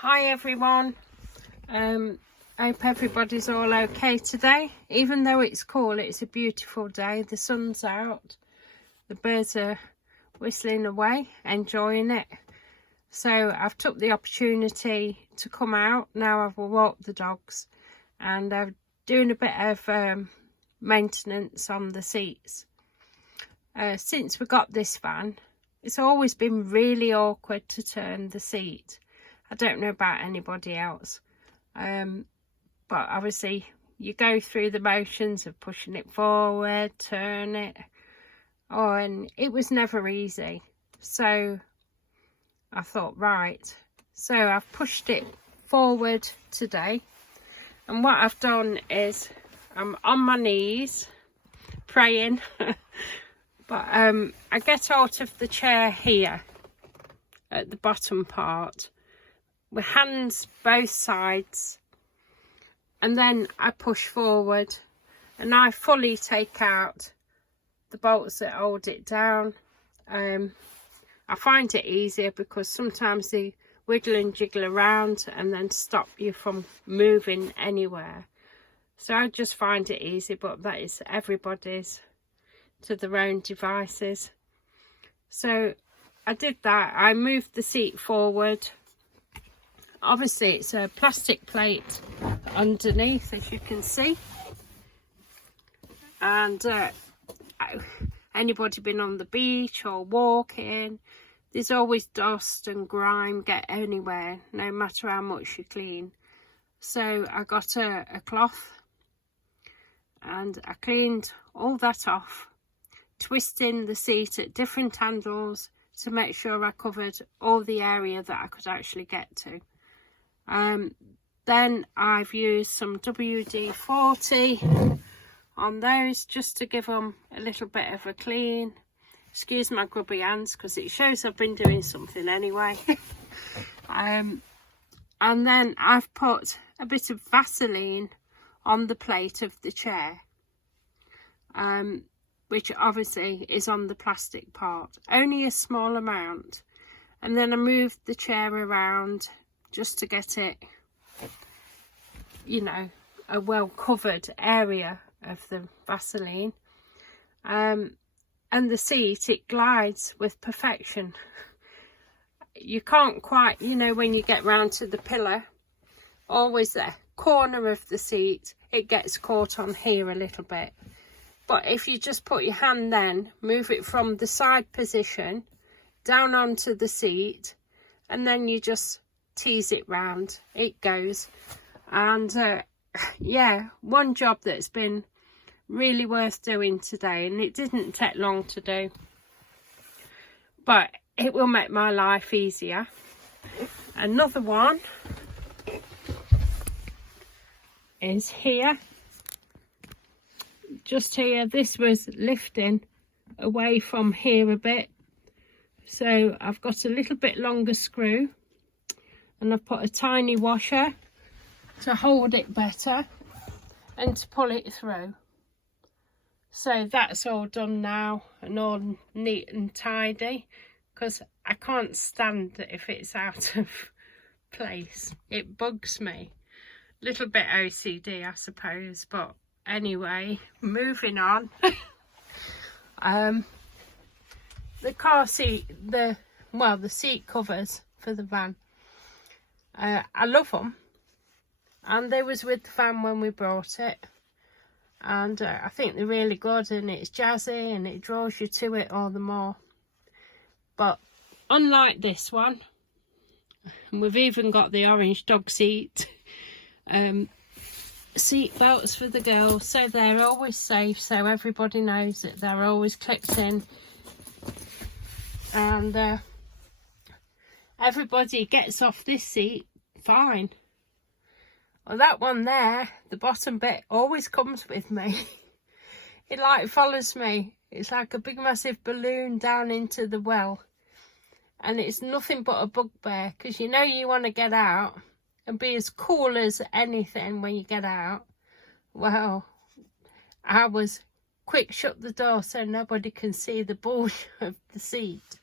Hi everyone, I hope everybody's all okay today. Even though it's cool, it's a beautiful day. The sun's out, the birds are whistling away, enjoying it. So I've took the opportunity to come out. Now I've walked the dogs and I'm doing a bit of maintenance on the seats. Since we got this van, it's always been really awkward to turn the seat. I don't know about anybody else, but obviously you go through the motions of pushing it forward, turn it, and it was never easy. So I thought, right, so I've pushed it forward today, and what I've done is I'm on my knees praying, but I get out of the chair here at the bottom part with hands both sides, and then I push forward and I fully take out the bolts that hold it down. I find it easier because sometimes they wiggle and jiggle around and then stop you from moving anywhere. So I just find it easy, but that is everybody's to their own devices. So I did that. I moved the seat forward. Obviously it's a plastic plate underneath, as you can see, and anybody been on the beach or walking, there's always dust and grime get anywhere, no matter how much you clean. So I got a cloth and I cleaned all that off, twisting the seat at different handles to make sure I covered all the area that I could actually get to. Then I've used some WD-40 on those just to give them a little bit of a clean. Excuse my grubby hands because it shows I've been doing something anyway. And then I've put a bit of Vaseline on the plate of the chair, which obviously is on the plastic part, only a small amount. And then I moved the chair around just to get it, you know, a well covered area of the Vaseline. And the seat, it glides with perfection. You can't quite, you know, when you get round to the pillar, always the corner of the seat, it gets caught on here a little bit. But if you just put your hand then, move it from the side position down onto the seat, and then you just tease it round, it goes. And yeah, one job that's been really worth doing today, and it didn't take long to do, but it will make my life easier. Another one is here, just here. This was lifting away from here a bit, so I've got a little bit longer screw and I've put a tiny washer to hold it better and to pull it through. So that's all done now and all neat and tidy, because I can't stand it if it's out of place. It bugs me. Little bit OCD, I suppose, but anyway, moving on. The car seat, the seat covers for the van, I love them, and they was with the van when we brought it, and I think they're really good, and it's jazzy and it draws you to it all the more. But unlike this one, and we've even got the orange dog seat, seat belts for the girls, so they're always safe, so everybody knows that they're always clipped in, and everybody gets off this seat fine. Well, that one there, the bottom bit, always comes with me. It like follows me. It's like a big massive balloon down into the well, and it's nothing but a bugbear, because you know you want to get out and be as cool as anything when you get out. Well, I was quick, shut the door so nobody can see the bulge of the seat.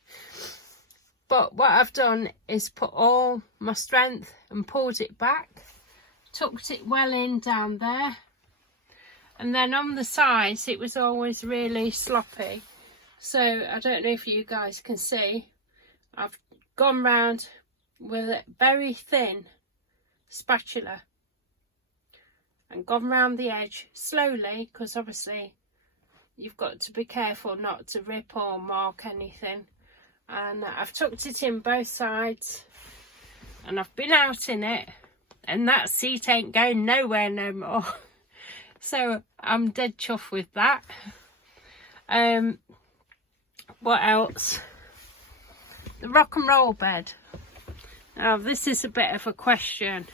But what I've done is put all my strength and pulled it back, tucked it well in down there, and then on the sides it was always really sloppy. So I don't know if you guys can see, I've gone round with a very thin spatula and gone round the edge slowly, because obviously you've got to be careful not to rip or mark anything. And I've tucked it in both sides, and I've been out in it, and that seat ain't going nowhere no more. So I'm dead chuffed with that. What else? The rock and roll bed. Now this is a bit of a question.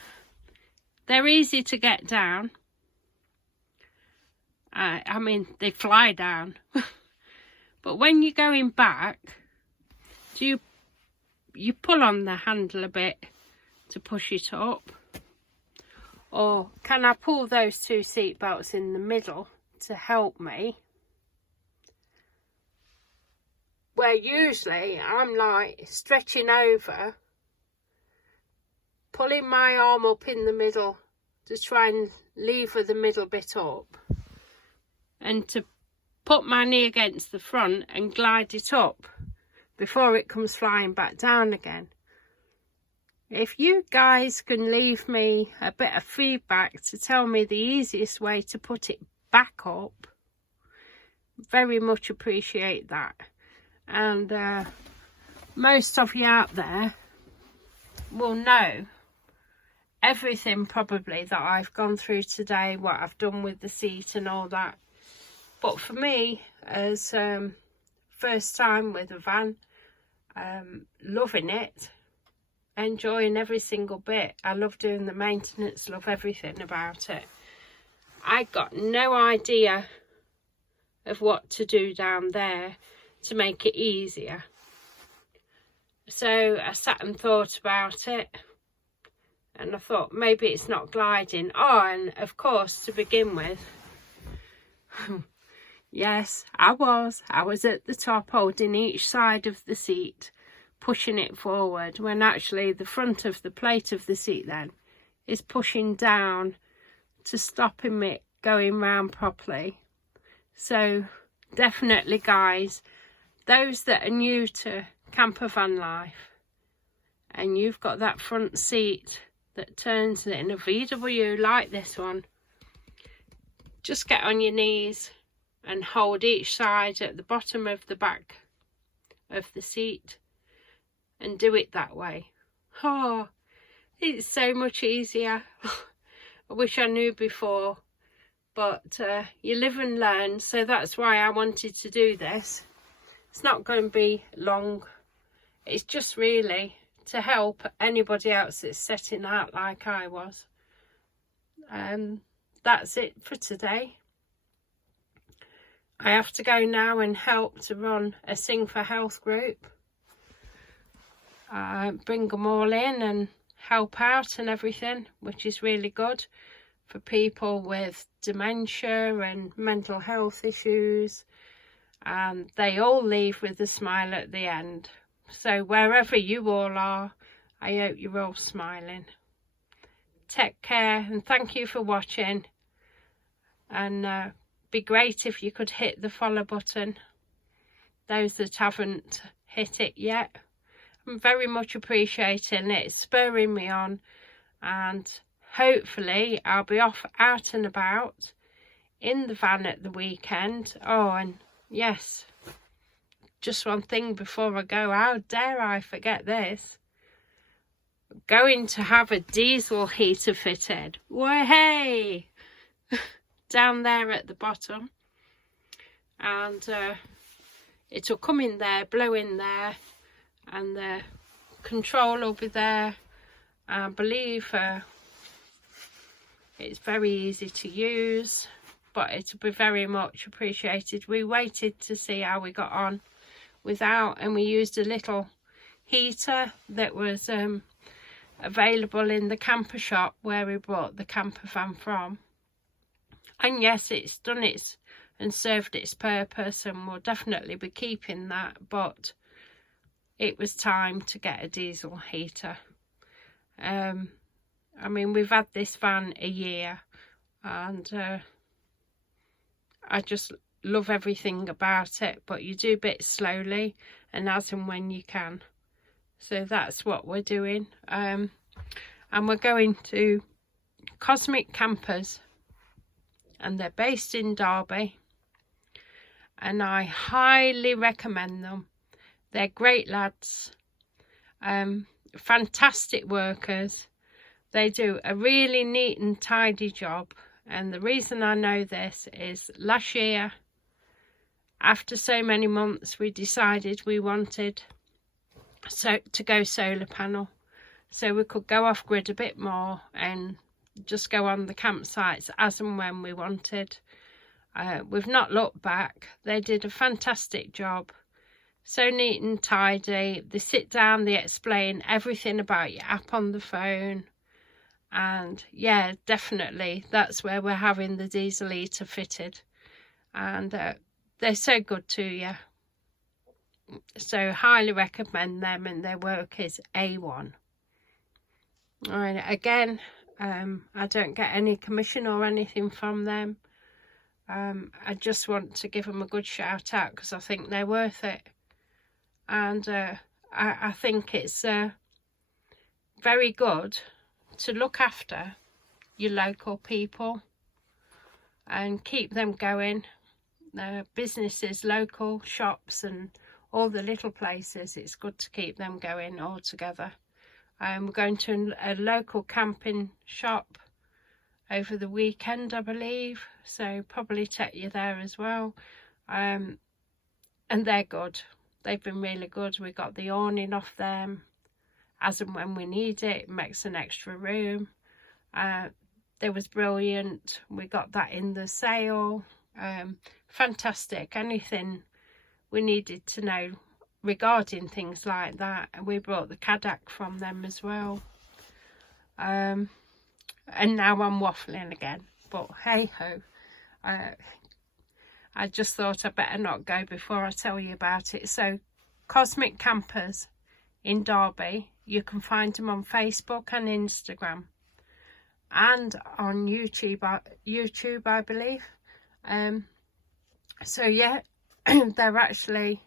They're easy to get down. I mean, they fly down. But when you're going back, do you pull on the handle a bit to push it up? Or can I pull those two seat belts in the middle to help me? Where usually I'm like stretching over, pulling my arm up in the middle to try and lever the middle bit up, and to put my knee against the front and glide it up before it comes flying back down again. If you guys can leave me a bit of feedback to tell me the easiest way to put it back up, very much appreciate that. And most of you out there will know everything probably that I've gone through today, what I've done with the seat and all that. But for me, as first time with a van, loving it, enjoying every single bit. I love doing the maintenance, love everything about it. I got no idea of what to do down there to make it easier. So I sat and thought about it, and I thought maybe it's not gliding. Oh, and of course, to begin with, yes, I was at the top holding each side of the seat, pushing it forward, when actually the front of the plate of the seat then is pushing down to stopping it going round properly. So definitely, guys, those that are new to camper van life and you've got that front seat that turns in a VW like this one, just get on your knees and hold each side at the bottom of the back of the seat and do it that way. Oh, it's so much easier. I wish I knew before, but you live and learn. So that's why I wanted to do this. It's not going to be long. It's just really to help anybody else that's setting out like I was. That's it for today. I have to go now and help to run a Sing for Health group. Bring them all in and help out and everything, which is really good for people with dementia and mental health issues, and they all leave with a smile at the end. So wherever you all are, I hope you're all smiling. Take care, and thank you for watching, and be great if you could hit the follow button, those that haven't hit it yet. I'm very much appreciating it. It's spurring me on, and hopefully I'll be off out and about in the van at the weekend. Oh, and yes, just one thing before I go, how dare I forget this? I'm going to have a diesel heater fitted. Whoa, hey! Down there at the bottom, and it'll come in there, blow in there, and the control will be there. I believe it's very easy to use, but it'll be very much appreciated. We waited to see how we got on without, and we used a little heater that was available in the camper shop where we brought the camper van from. And yes, it's done its and served its purpose, and we'll definitely be keeping that, but it was time to get a diesel heater. I mean, we've had this van a year, and I just love everything about it, but you do bits slowly and as and when you can. So that's what we're doing. And we're going to Cosmic Campers, and they're based in Derby, and I highly recommend them. They're great lads, fantastic workers. They do a really neat and tidy job, and the reason I know this is last year, after so many months, we decided we wanted to go solar panel, so we could go off grid a bit more and just go on the campsites as and when we wanted. We've not looked back. They did a fantastic job, so neat and tidy. They sit down, they explain everything about your app on the phone, and yeah, definitely that's where we're having the diesel heater fitted, and they're so good to you. So highly recommend them, and their work is A1. And again, I don't get any commission or anything from them. I just want to give them a good shout out because I think they're worth it. And I think it's very good to look after your local people and keep them going. Businesses, local shops and all the little places, it's good to keep them going all together. We're going to a local camping shop over the weekend, I believe, so probably take you there as well. And they're good. They've been really good. We got the awning off them as and when we need it. It makes an extra room. They was brilliant. We got that in the sale. Fantastic. Anything we needed to know regarding things like that, and we brought the Kadak from them as well. And now I'm waffling again, but hey ho. I just thought I better not go before I tell you about it. So Cosmic Campers in Derby, you can find them on Facebook and Instagram and on YouTube, I believe. So yeah, they're actually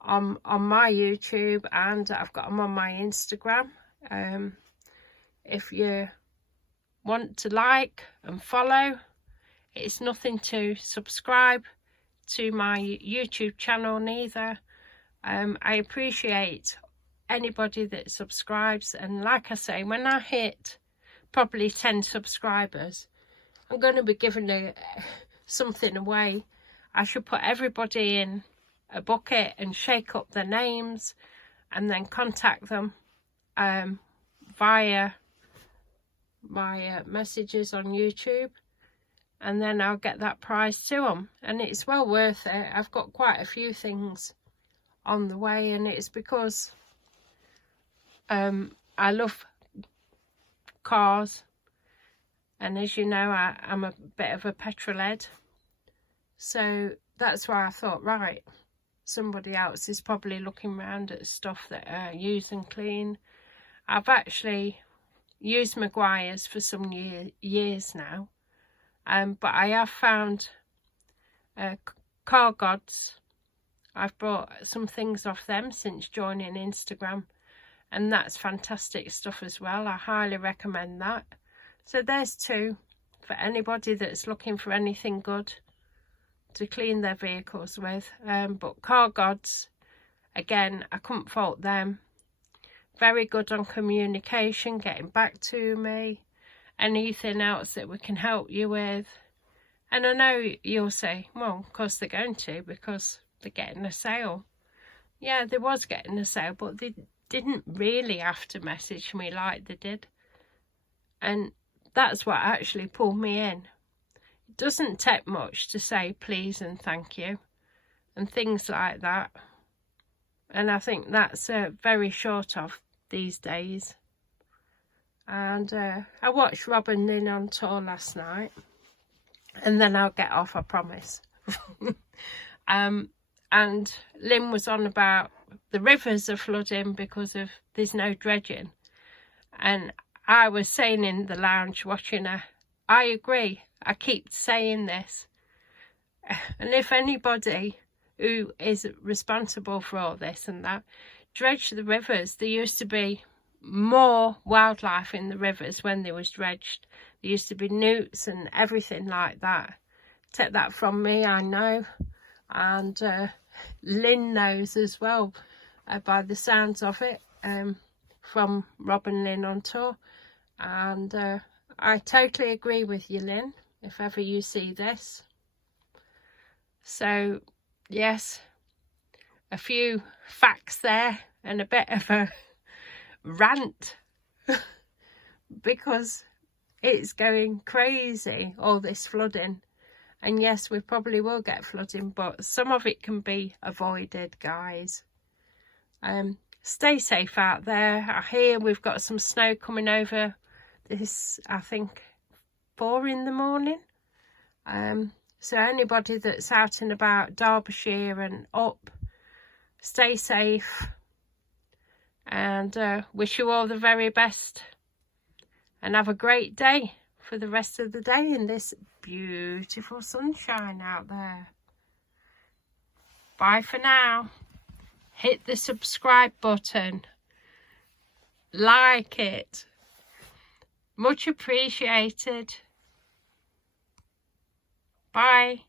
on my YouTube, and I've got them on my Instagram. If you want to like and follow, it's nothing to subscribe to my YouTube channel neither. I appreciate anybody that subscribes, and like I say, when I hit probably 10 subscribers, I'm going to be giving something away. I should put everybody in a bucket and shake up their names and then contact them via my messages on YouTube, and then I'll get that prize to them, and it's well worth it. I've got quite a few things on the way, and it's because I love cars, and as you know, I'm a bit of a petrol head, so that's why I thought, right, somebody else is probably looking around at stuff that are used and clean. I've actually used Meguiar's for some years now, but I have found Car Gods. I've bought some things off them since joining Instagram, and that's fantastic stuff as well. I highly recommend that. So there's two for anybody that's looking for anything good to clean their vehicles with. But Car Gods, again, I couldn't fault them. Very good on communication, getting back to me, anything else that we can help you with. And I know you'll say, well, of course they're going to, because they're getting a sale. Yeah, they was getting a sale, but they didn't really have to message me like they did. And that's what actually pulled me in. It doesn't take much to say please and thank you and things like that. And I think that's very short of these days. And I watched Rob and Lynn on tour last night, and then I'll get off, I promise. And Lynn was on about the rivers are flooding because of there's no dredging. And I was saying in the lounge watching her, I agree. I keep saying this. And if anybody who is responsible for all this and that, dredge the rivers. There used to be more wildlife in the rivers when they was dredged. There used to be newts and everything like that. Take that from me, I know. And Lynn knows as well, by the sounds of it, from Rob and Lynn on tour. And I totally agree with you, Lynn, if ever you see this. So, yes, a few facts there and a bit of a rant because it's going crazy, all this flooding. And yes, we probably will get flooding, but some of it can be avoided, guys. Stay safe out there. I hear we've got some snow coming over this, I think, 4 in the morning. So anybody that's out and about Derbyshire and up, stay safe. And wish you all the very best. And have a great day for the rest of the day in this beautiful sunshine out there. Bye for now. Hit the subscribe button. Like it. Much appreciated. Bye.